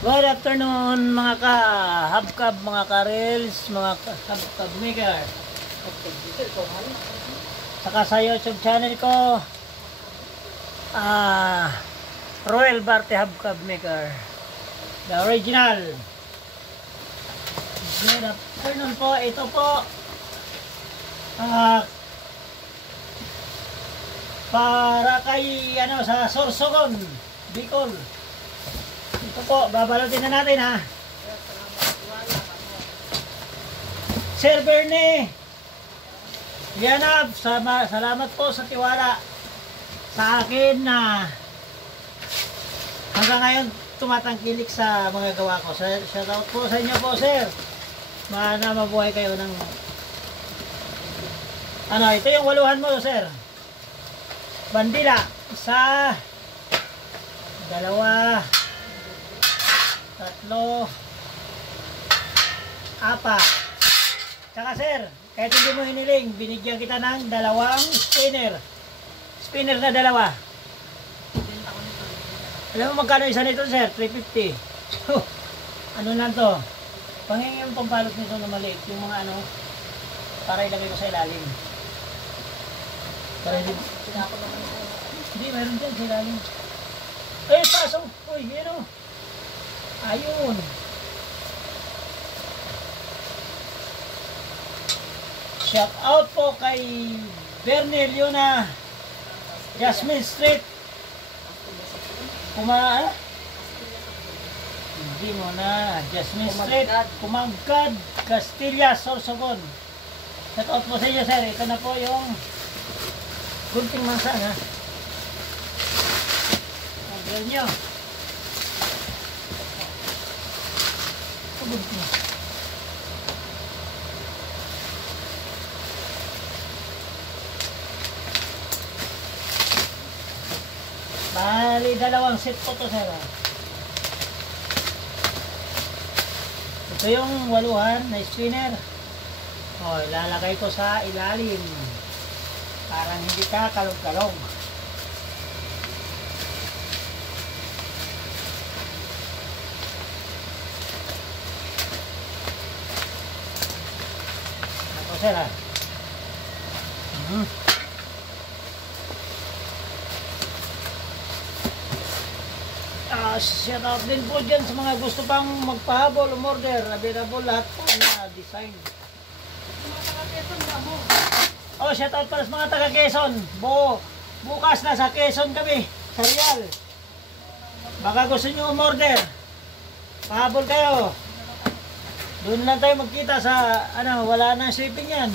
Good afternoon mga ka-hubcab, mga ka-rails, mga ka-hubcab maker. Saka sa YouTube channel ko, Royal Barte Hubcab Maker. The original. Good afternoon po. Ito po, para kay sa Sorsogon, Bicol. Ito po, babalutin na natin ha. Sir Bernie Lianab, salamat po sa tiwala sa akin na hanggang ngayon tumatangkilik sa mga gawa ko. Shoutout po sa inyo po, sir. Sana mabuhay kayo ng ito yung waluhan mo, sir. Bandila, isa, dalawa, tatlo, apat. Tsaka sir, kahit hindi mo hiniling, binigyan kita ng dalawang spinner. Spinner na dalawa. Alam mo magkano isa nito, sir? 350. Ano lang to? Pangingin yung pampalot nito na maliit. Yung mga para ilagay ko sa ilalim. Para hindi. Hindi, meron dyan sa ilalim. Pasok. Uy, gino. Ayun. Shout out po kay Bernie Liona, Jasmine Street. Hindi mo na. Jasmine Street, Kumangkad, Castilla, Sorsogon. Shout out po sa inyo, sir. Ito na po yung gunting mansang, ha. Ang nyo. Bali, dalawang set po to, sir. Ito yung waluhan na spinner. Ilalagay ko sa ilalim. Parang hindi ka kalog-kalog. Sir, shout out din po dyan sa mga gusto pang magpahabol, umorder. Available lahat po na design. Mga taga-Quezon ba mo? Shout out para sa mga taga-Quezon. Bukas na sa Quezon kami, sa Real. Baka gusto nyo umorder, pahabol kayo. Doon lang tayo magkita sa wala na shipping yan.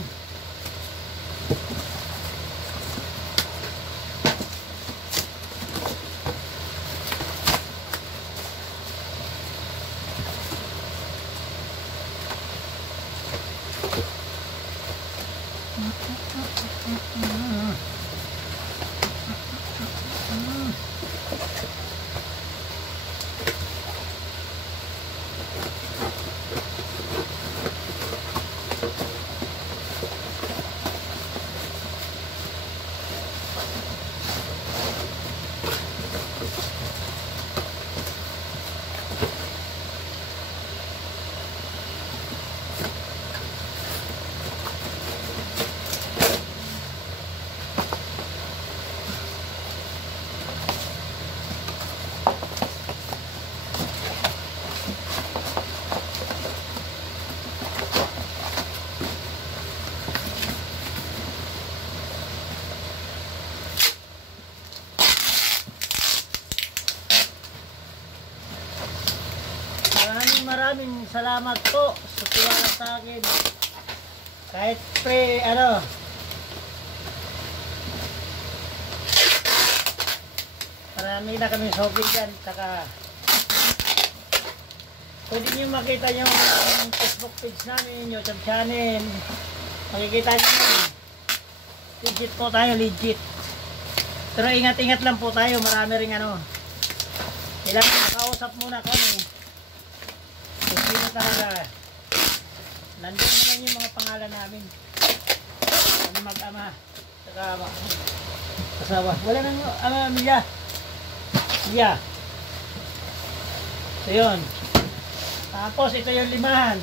Maraming salamat po sa tiwala sa akin. Kahit marami na kami shopping dyan. Saka pwede nyo makita yung Facebook page namin, YouTube channel. Makikita nyo legit po tayo, legit. Pero ingat-ingat lang po tayo. Marami ring kailangan makausap muna kami. Sino talaga. Nandun na lang yung mga pangalan namin. Mag-ama. Saka asawa. Wala nang Mia. Ito yun. Tapos ito yung limahan.